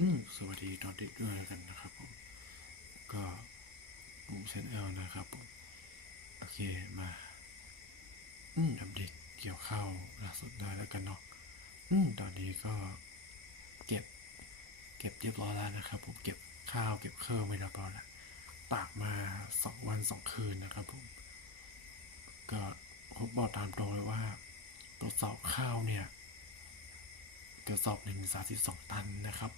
อืมสวัสดีตอนดึกด้วยกันนะครับผม ก็ผมเซนเอลนะครับผม โอเคมาอืมอัปเดตเกี่ยวข้าวล่าสุดได้แล้วกันเนาะอืมตอนนี้ก็เก็บ เก็บเรียบร้อยแล้วนะครับ ผมเก็บข้าวเก็บเครื่องไว้เรียบร้อยแล้วตากมาสองวันสองคืนนะครับ ผม ก็ผมบอกตามตรงเลยว่าตรวจสอบข้าวเนี่ยกระสอบหนึ่งสามสิบสองตันนะครับ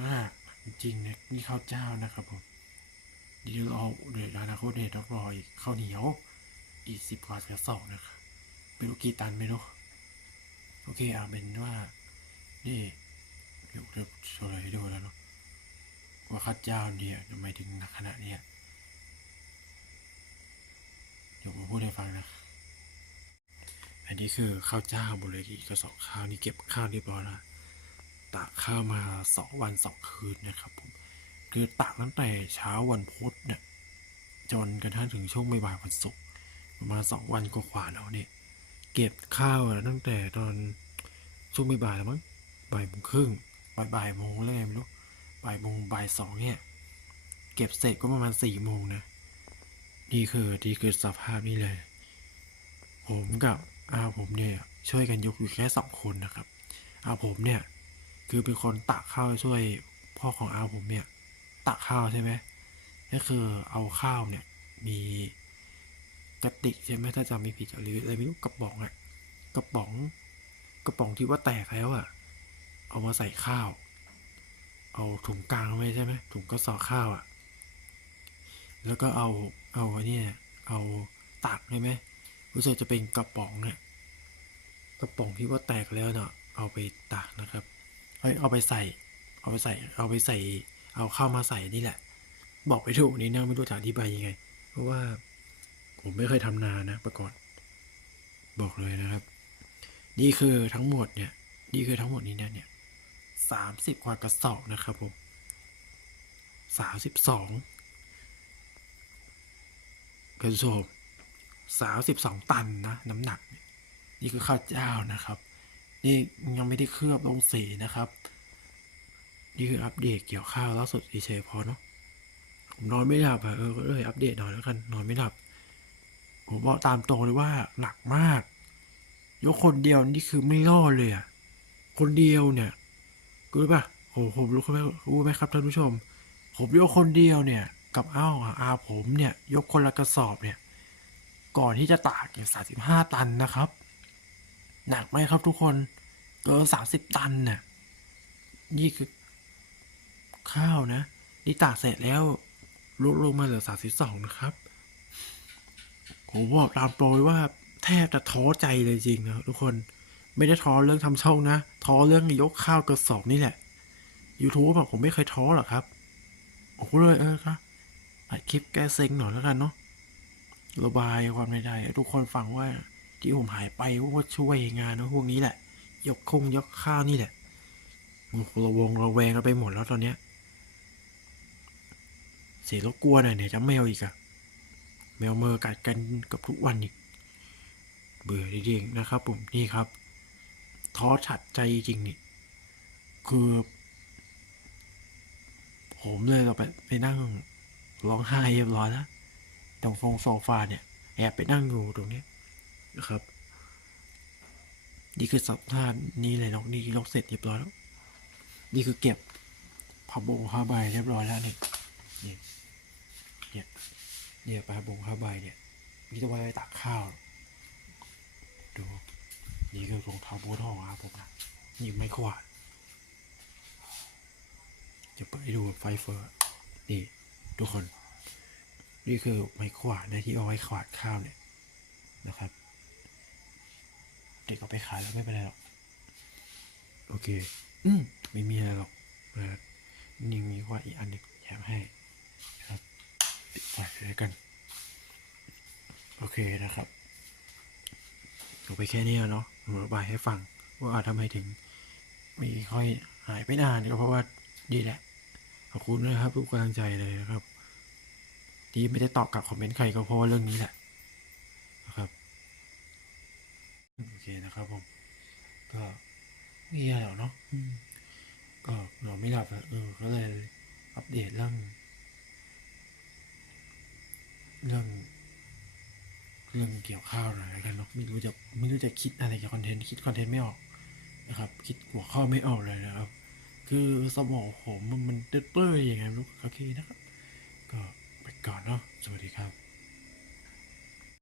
มากจริงๆนี่ยนี่ข้าวเจ้านะครับผมเดี๋ยวเราเดี๋ยวอนาคตเนี่ยต้องรออีกข้าวเหนียวอีกสิบกว่ากระสอบนะครับไม่รู้กี่ตันไม่รู้โอเคเอาเป็นว่านี่เดี๋ยวจะโชว์ให้ดูแล้วเนาะว่าข้าวเจ้าเนี่ยทำไมถึงหนักขนาดเนี้ยเดี๋ยวผมพูดให้ฟังนะอันนี้คือข้าวเจ้าหมดเลยที่กระสอบข้าวนี่เก็บข้าวเรียบร้อยแล้ว ตากข้าวมาสองวันสองคืนนะครับผมคือตากตั้งแต่เช้าวันพุธเนี่ยจนกระทั่งถึงช่วงบ่ายวันศุกร์ประมาณสองวันกว่าๆแล้วเนี่ยเก็บข้าวตั้งแต่ตอนช่วงบ่ายแล้วมั้งบ่ายโมงครึ่งบ่ายบ่ายโมงแล้วไงไม่รู้บ่ายโมงบ่ายสองเนี่ยเก็บเสร็จก็ประมาณสี่โมงนะนี่คือนี่คือสภาพนี่เลย ผมกับอาผมเนี่ยช่วยกันยกอยู่แค่สองคนนะครับอาผมเนี่ย คือเป็นคนตักข้าวช่วยพ่อของอาผมเนี่ย ตักข้าวใช่ไหมก็คือเอาข้าวเนี่ย มีกระติกใช่ไหมถ้าจำไม่ผิดหรืออะไรไม่รู้กระป๋องอะกระป๋อง กระป๋องที่ว่าแตกแล้วอะเอามาใส่ข้าว เอาถุงกลางไว้ใช่ไหมถุงกระสอบข้าวอะแล้วก็เอาเอาอ้เนี่ยเอาตักใช่ไหมรู้สึกจะเป็นกระป๋องเนี่ยกระป๋องที่ว่าแตกแล้วเนาะเอาไปตากนะครับ เฮ้ยเอาไปใส่ เอาไปใส่ เอาไปใส่ เอาเข้ามาใส่นี่แหละ บอกไปถูกนี่นะไม่รู้จะอธิบายยังไง เพราะว่าผมไม่เคยทำนานะประกอนบอกเลยนะครับ นี่คือทั้งหมดเนี่ย นี่คือทั้งหมดนี้เนี่ยเนี่ยสามสิบกว่ากระสอบนะครับผมสามสิบสองกระสอบสาวสิบสองตันนะ น้ำหนัก นี่คือข้าวเจ้านะครับ นี่ยังไม่ได้เคลือบลงสีนะครับ นี่คืออัปเดตเกี่ยวข้าวล่าสุดเฉยๆพอเนาะผมนอนไม่หลับอะเออเลยอัปเดตหน่อยแล้วกันนอนไม่หลับ ผมบอกตามตรงเลยว่าหนักมาก ยกคนเดียวนี่คือไม่รอดเลยอะคนเดียวเนี่ยรู้ป่ะโอ้ผมรู้ไหมรู้ไหมครับท่านผู้ชม ผมยกคนเดียวเนี่ย กับเอ้าอาผมเนี่ย ยกคนละกระสอบเนี่ย ก่อนที่จะตากอย่างสาสิบห้าตันนะครับ หนักไหมครับทุกคนเกินสามสิบตันเนี่ยนี่คือ ข้าวนะ นี่ตากเสร็จแล้วลดลงมาเหลือสามสิบสองนะครับ ผมบอกตามโปรยว่าแทบจะท้อใจเลยจริงนะทุกคนไม่ได้ท้อเรื่องทำช่องนะ ท้อเรื่องยกข้าวกระสอบนี่แหละ YouTube บอะผมไม่เคยท้อหรอกครับผมก็เลยเออครับอัดคลิปแก้เซ็งหน่อยแล้วกันเนาะระบายความในใจให้ทุกคนฟังว่า ที่ผมหายไปเพราะว่าช่วยงานพวกนี้แหละ ยกคงยกข้าวนี่แหละระวงระแวงกันไปหมดแล้วตอนเนี้ย เสียแล้วกลัวหน่อยเนี่ยจะแมวอีกอะแมวเมอกัดกันกับทุกวันอีก เบื่อจริงๆนะครับ ผมนี่ครับ ท้อฉัดใจจริงนี่คือผมเลยเราไปไปนั่งร้องไห้เรียบร้อยแล้วตรงโซฟาเนี่ยแอบไปนั่งอยู่ตรงนี้ นะครับ นี่คือสัมภานี่เลยน้องนี่ล็อกเสร็จเรียบร้อยแล้ว นี่คือเก็บผ้าบงผ้าใบเรียบร้อยแล้วเนี่ยเนี่ยเนี่ยเนี่ยผ้าบงผ้าใบเนี่ยนี่จะไว้ไว้ตักข้าวดูนี่คือรองเท้าบูทของอาผมนะนี่ไม่ขวาดจะเปิดให้ดูไฟเฟอร์นี่ทุกคน นี่คือไม้ขวาดนะที่เอาไว้ขวาดข้าวเนี่ยนะครับ เด็กเอาไปขายแล้วไม่เป็นไรหรอก โอเค อืมไม่มีอะไรหรอกนะนี่มีขวาดอีกอันหนึงแถมให้นะครับปิดฝาเลยกัน โอเคนะครับเอาไปแค่นี้เนาะผมระบายให้ฟัง ว่าทำไมถึงไม่ค่อยหายไปนานก็เพราะว่าดีแหละ ขอบคุณนะครับทุกกำลังใจเลยนะครับ ที่ไม่ได้ตอบกลับคอมเมนต์ใครก็เพราะว่าเรื่องนี้แหละนะครับ โอเคนะครับผม ก็ ไม่มีอะไรหรอกเนาะก็รอไม่หลับอะเออก็เลยอัปเดตเรื่องเรื่องเรื่องเกี่ยวข้าวหน่อยแล้วกันเนาะไม่รู้จะไม่รู้จะคิดอะไรกับคอนเทนต์คิดคอนเทนต์ไม่ออกนะครับ คิดหัวข้อไม่ออกเลยนะครับ คือสมองผมมันมันเปื้อยๆยังไงไม่รู้โอเคนะครับ ก็ไปก่อนเนาะสวัสดีครับ